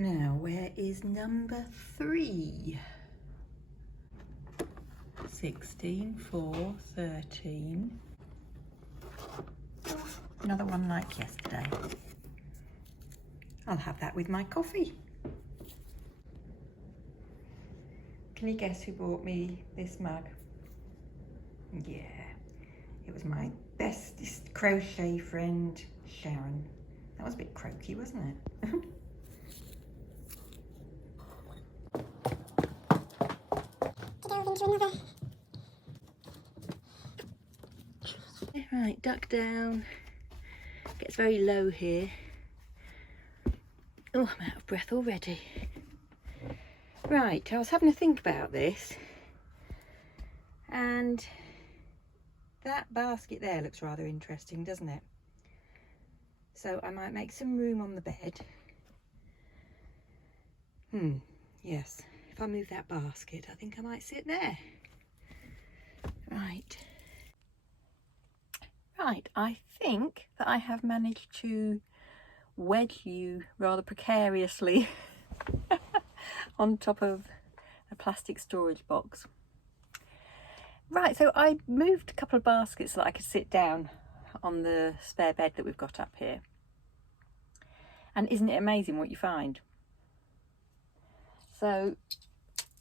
Now, where is number 3? 16, 4, 13. Another one like yesterday. I'll have that with my coffee. Can you guess who bought me this mug? Yeah, it was my bestest crochet friend, Sharon. That was a bit croaky, wasn't it? Right, duck down. Gets very low here. Oh, I'm out of breath already. Right, I was having to think about this, and that basket there looks rather interesting, doesn't it? So I might make some room on the bed. Yes, if I move that basket, I think I might sit there. Right, I think that I have managed to wedge you rather precariously on top of a plastic storage box. Right, so I moved a couple of baskets so that I could sit down on the spare bed that we've got up here. And isn't it amazing what you find? So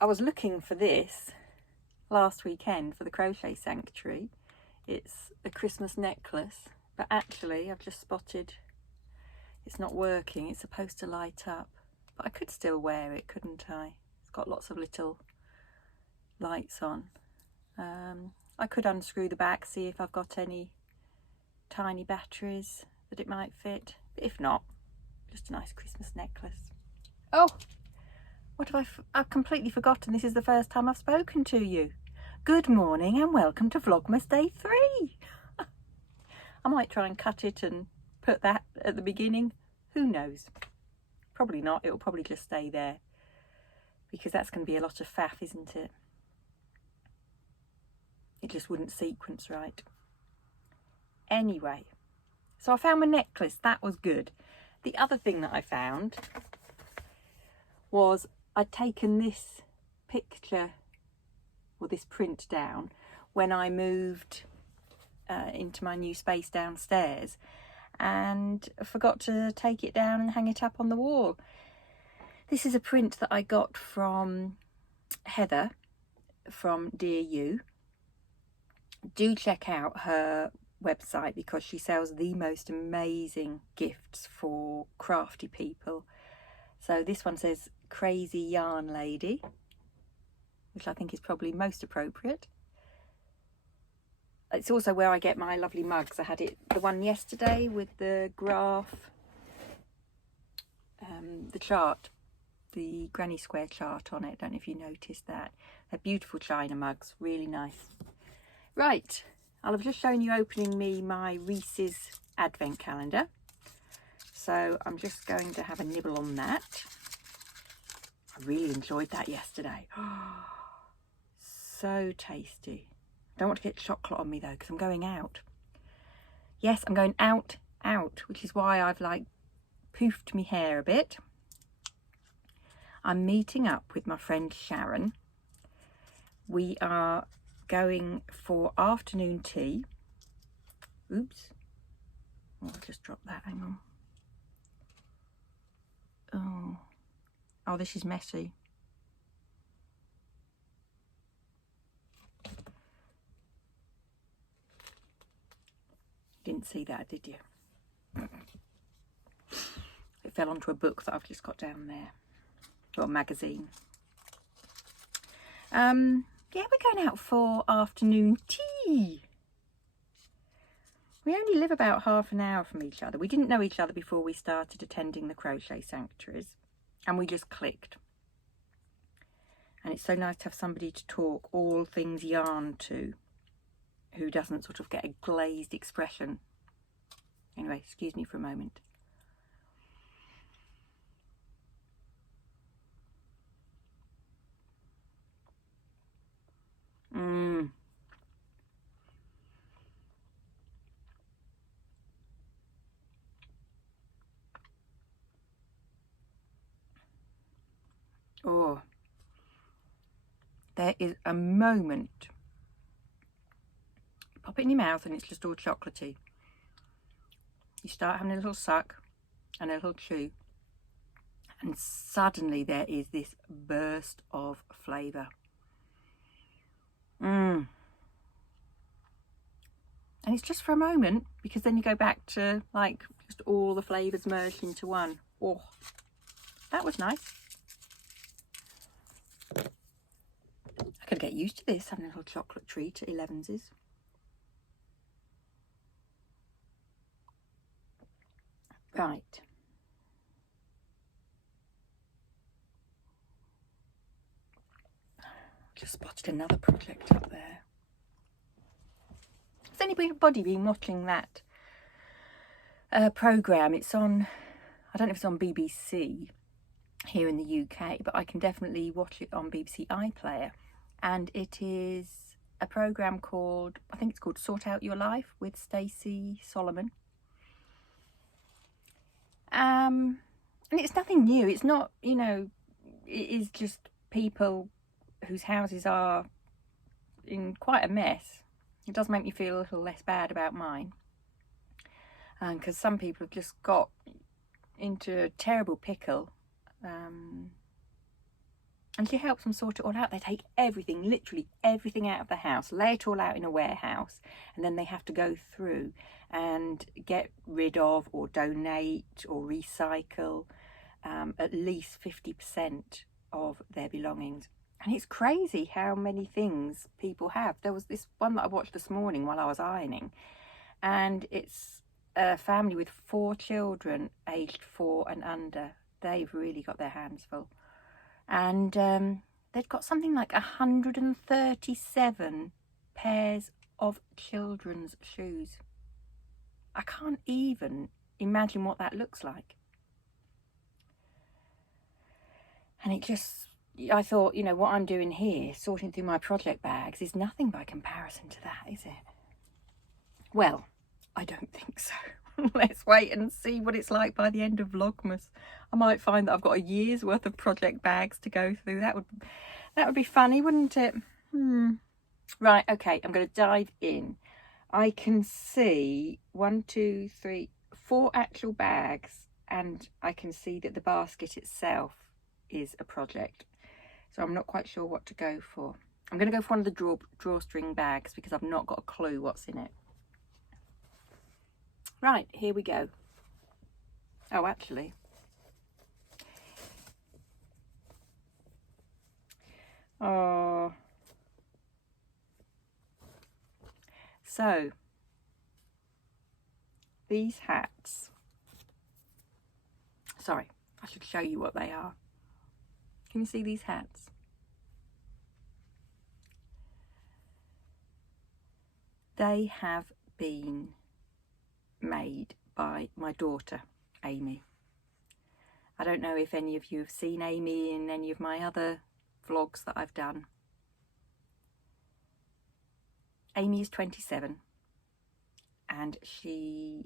I was looking for this last weekend for the Crochet Sanctuary. It's a Christmas necklace, but actually I've just spotted it's not working. It's supposed to light up, but I could still wear it, couldn't I? It's got lots of little lights on. I could unscrew the back, see if I've got any tiny batteries that it might fit, but if not, just a nice Christmas necklace. Oh, what have I've completely forgotten. This is the first time I've spoken to you. Good morning and welcome to Vlogmas Day 3. I might try and cut it and put that at the beginning. Who knows? Probably not. It'll probably just stay there because that's going to be a lot of faff, isn't it? It just wouldn't sequence right. Anyway, so I found my necklace. That was good. The other thing that I found was I'd taken this picture or this print down when I moved into my new space downstairs, and forgot to take it down and hang it up on the wall. This is a print that I got from Heather from Dear You. Do check out her website because she sells the most amazing gifts for crafty people. So this one says Crazy Yarn Lady, which I think is probably most appropriate. It's also where I get my lovely mugs. I had the one yesterday with the graph, the chart, the granny square chart on it. Don't know if you noticed that. They're beautiful china mugs, really nice. Right, I'll have just shown you opening my Reese's advent calendar. So I'm just going to have a nibble on that. I really enjoyed that yesterday. So tasty. I don't want to get chocolate on me though because I'm going out. Yes, I'm going out, which is why I've like poofed my hair a bit. I'm meeting up with my friend Sharon. We are going for afternoon tea. Oops. Oh, I just dropped that, hang on. Oh, this is messy. Didn't see that, did you? It fell onto a book that I've just got down there. Or a magazine. Yeah, we're going out for afternoon tea. We only live about half an hour from each other. We didn't know each other before we started attending the Crochet Sanctuaries, and we just clicked. And it's so nice to have somebody to talk all things yarn to, who doesn't sort of get a glazed expression. Anyway, excuse me for a moment. Oh, there is a moment. You pop it in your mouth and it's just all chocolatey. You start having a little suck and a little chew, and suddenly there is this burst of flavour. And it's just for a moment, because then you go back to like just all the flavours merged into one. Oh, that was nice. I could get used to this, having a little chocolate treat at 11's. Right. Just spotted another project up there. Has anybody been watching that programme? It's on, I don't know if it's on BBC here in the UK, but I can definitely watch it on BBC iPlayer. And it is a programme called, I think it's called Sort Out Your Life with Stacey Solomon. And it's nothing new. It's not, you know, it is just people whose houses are in quite a mess. It does make me feel a little less bad about mine. Because some people have just got into a terrible pickle. And she helps them sort it all out. They take everything, literally everything out of the house, lay it all out in a warehouse, and then they have to go through and get rid of or donate or recycle at least 50% of their belongings. And it's crazy how many things people have. There was this one that I watched this morning while I was ironing, and it's a family with 4 children aged 4 and under. They've really got their hands full. And they've got something like 137 pairs of children's shoes. I can't even imagine what that looks like. And it just, I thought, you know, what I'm doing here, sorting through my project bags, is nothing by comparison to that, is it? Well, I don't think so. Let's wait and see what it's like by the end of Vlogmas. I might find that I've got a year's worth of project bags to go through. That would be funny, wouldn't it? Right, okay, I'm going to dive in. I can see 1, 2, 3, 4 actual bags, and I can see that the basket itself is a project. So I'm not quite sure what to go for. I'm going to go for one of the drawstring bags because I've not got a clue what's in it. Right, here we go. Oh, actually. Oh. So, these hats. Sorry, I should show you what they are. Can you see these hats? They have been made by my daughter, Amy. I don't know if any of you have seen Amy in any of my other vlogs that I've done. Amy is 27 and she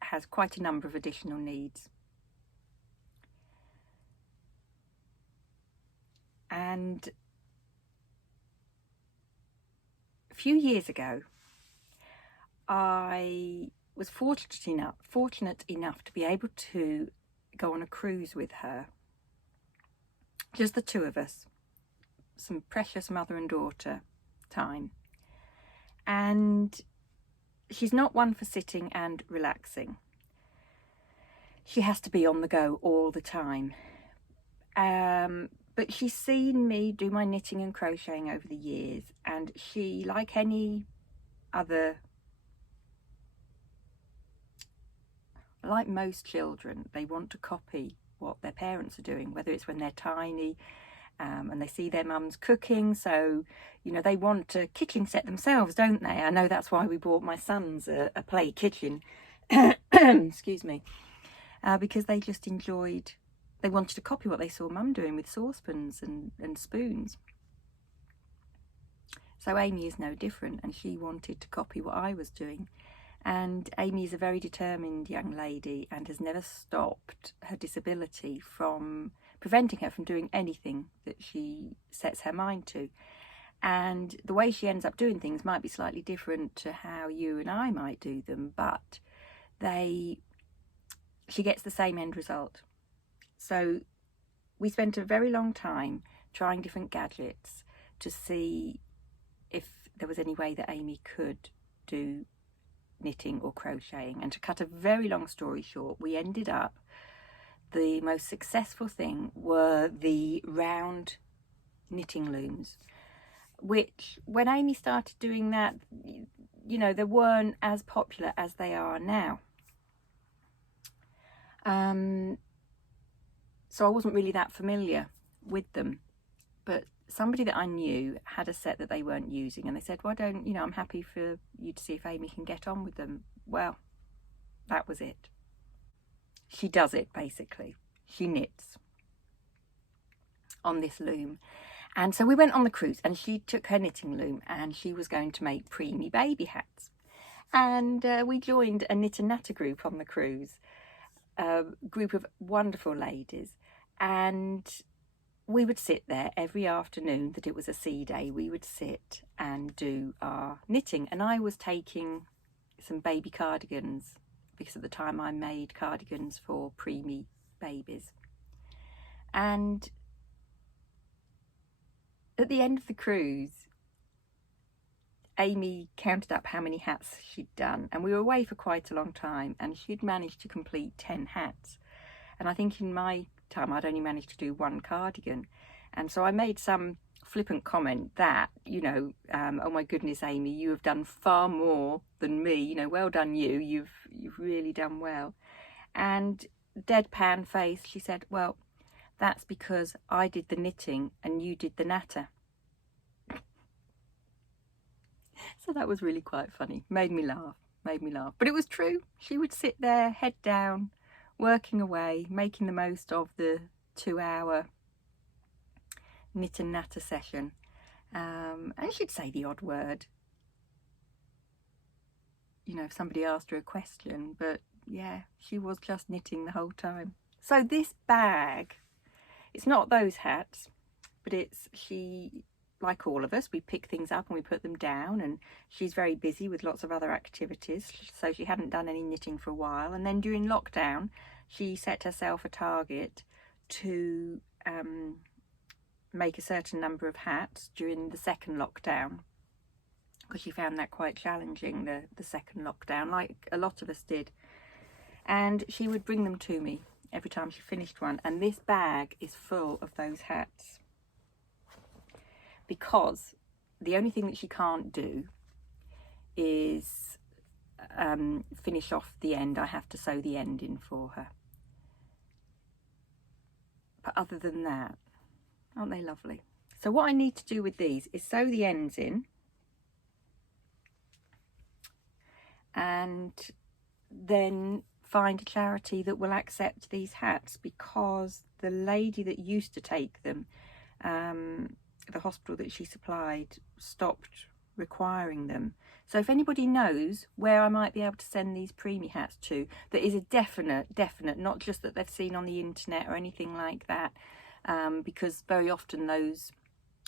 has quite a number of additional needs. And a few years ago, I was fortunate enough to be able to go on a cruise with her. Just the two of us. Some precious mother and daughter time. And she's not one for sitting and relaxing. She has to be on the go all the time. But she's seen me do my knitting and crocheting over the years, and she, like any other, like most children, they want to copy what their parents are doing, whether it's when they're tiny and they see their mums cooking. So, you know, they want a kitchen set themselves, don't they? I know that's why we bought my sons a play kitchen, excuse me, because they just enjoyed, they wanted to copy what they saw mum doing with saucepans and spoons. So Amy is no different, and she wanted to copy what I was doing. And Amy is a very determined young lady and has never stopped her disability from preventing her from doing anything that she sets her mind to. And the way she ends up doing things might be slightly different to how you and I might do them, but she gets the same end result. So we spent a very long time trying different gadgets to see if there was any way that Amy could do knitting or crocheting. And to cut a very long story short, we ended up, the most successful thing were the round knitting looms, which when Amy started doing that, you know, they weren't as popular as they are now. So I wasn't really that familiar with them, but somebody that I knew had a set that they weren't using, and they said, why don't, you know, I'm happy for you to see if Amy can get on with them. Well, that was it. She does it, basically. She knits on this loom. And so we went on the cruise, and she took her knitting loom and she was going to make preemie baby hats. And we joined a knit and natter group on the cruise, a group of wonderful ladies. And we would sit there every afternoon that it was a sea day. We would sit and do our knitting. And I was taking some baby cardigans, because at the time I made cardigans for preemie babies. And at the end of the cruise, Amy counted up how many hats she'd done, and we were away for quite a long time, and she'd managed to complete 10 hats. And I think in my time I'd only managed to do one cardigan. And so I made some flippant comment that, you know, oh my goodness, Amy, you have done far more than me, you know, well done you, you've really done well. And deadpan face, she said, well, that's because I did the knitting and you did the natter. So that was really quite funny, made me laugh. But it was true. She would sit there, head down, working away, making the most of the 2-hour knit and natter session. And she'd say the odd word, you know, if somebody asked her a question, but yeah, she was just knitting the whole time. So this bag, it's not those hats, but she, like all of us, we pick things up and we put them down, and she's very busy with lots of other activities, so she hadn't done any knitting for a while. And then during lockdown, she set herself a target to make a certain number of hats during the second lockdown, because she found that quite challenging, the second lockdown, like a lot of us did. And she would bring them to me every time she finished one, and this bag is full of those hats, because the only thing that she can't do is finish off the end. I have to sew the end in for her. But other than that, aren't they lovely? So what I need to do with these is sew the ends in, and then find a charity that will accept these hats, because the lady that used to take them, the hospital that she supplied, stopped requiring them. So if anybody knows where I might be able to send these preemie hats to, that is a definite, not just that they've seen on the internet or anything like that, because very often those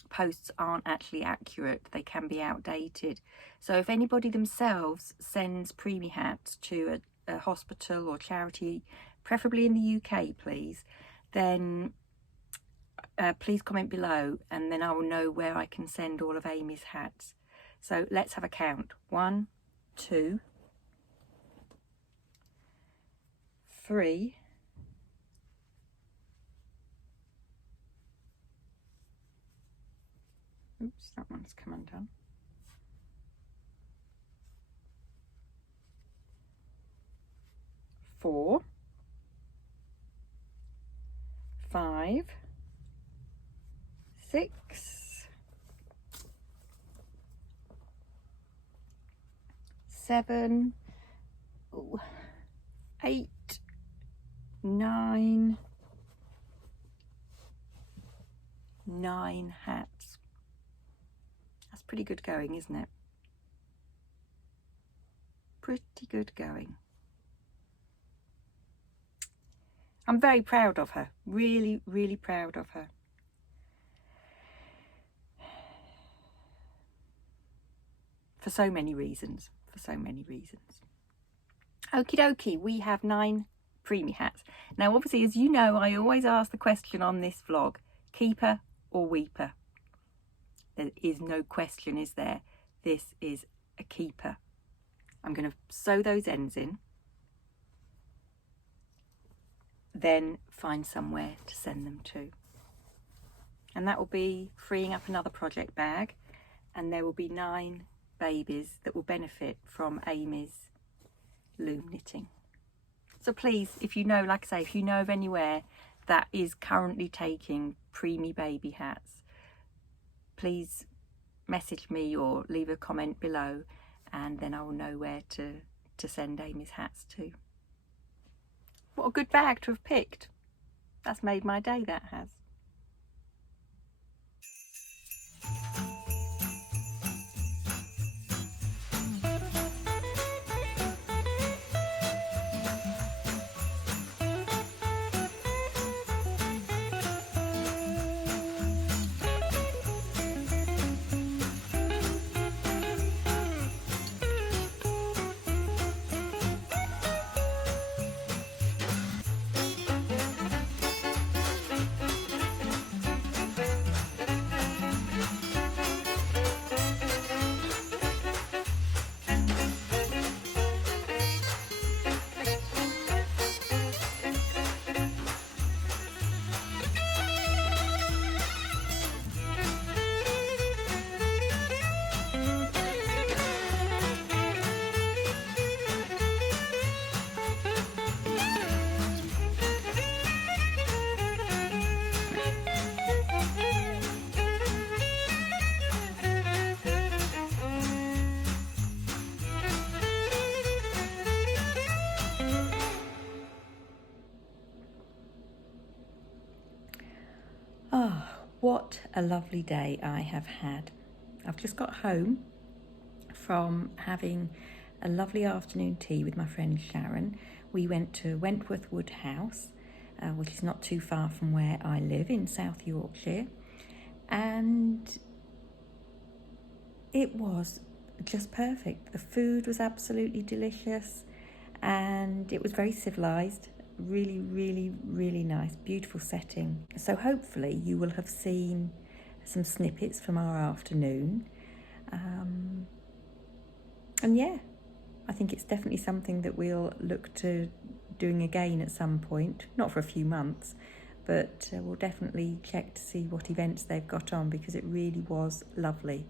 posts aren't actually accurate, they can be outdated. So if anybody themselves sends preemie hats to a hospital or charity, preferably in the UK please, then please comment below, and then I will know where I can send all of Amy's hats. So let's have a count. 1, 2, 3, 4, that one's come undone. 4, 5, 6, 7, 8, 9 hats. That's pretty good going, isn't it? Pretty good going. I'm very proud of her, really, really proud of her. For so many reasons, Okie dokie, we have 9 preemie hats. Now obviously, as you know, I always ask the question on this vlog, keeper or weeper? There is no question, is there? This is a keeper. I'm going to sew those ends in, then find somewhere to send them to. And that will be freeing up another project bag, and there will be 9 babies that will benefit from Amy's loom knitting. So please, if you know, like I say, if you know of anywhere that is currently taking preemie baby hats, please message me or leave a comment below, and then I will know where to send Amy's hats to. What a good bag to have picked. That's made my day, that has. Ah, what a lovely day I have had. I've just got home from having a lovely afternoon tea with my friend Sharon. We went to Wentworth Wood House, which is not too far from where I live in South Yorkshire, and it was just perfect. The food was absolutely delicious, and it was very civilised. Really, really, really nice, beautiful setting. So hopefully you will have seen some snippets from our afternoon. And yeah, I think it's definitely something that we'll look to doing again at some point, not for a few months, but we'll definitely check to see what events they've got on, because it really was lovely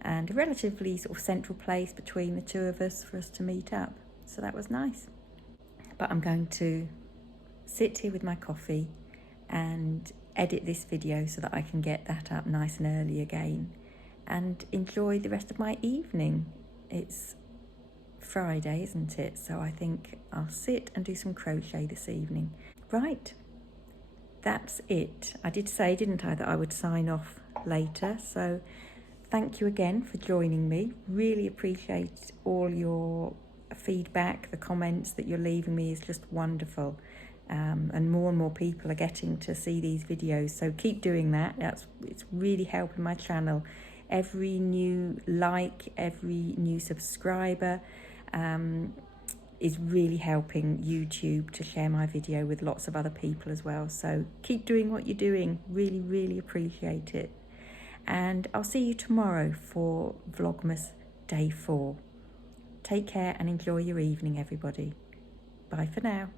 and a relatively sort of central place between the two of us for us to meet up. So that was nice. But I'm going to sit here with my coffee and edit this video so that I can get that up nice and early again and enjoy the rest of my evening. It's Friday, isn't it? So I think I'll sit and do some crochet this evening. Right, that's it. I did say, didn't I, that I would sign off later. So thank you again for joining me. Really appreciate all your feedback. The comments that you're leaving me is just wonderful. And more people are getting to see these videos, so keep doing that. It's really helping my channel. Every new like, every new subscriber is really helping YouTube to share my video with lots of other people as well. So keep doing what you're doing. Really, really appreciate it. And I'll see you tomorrow for Vlogmas Day 4. Take care and enjoy your evening, everybody. Bye for now.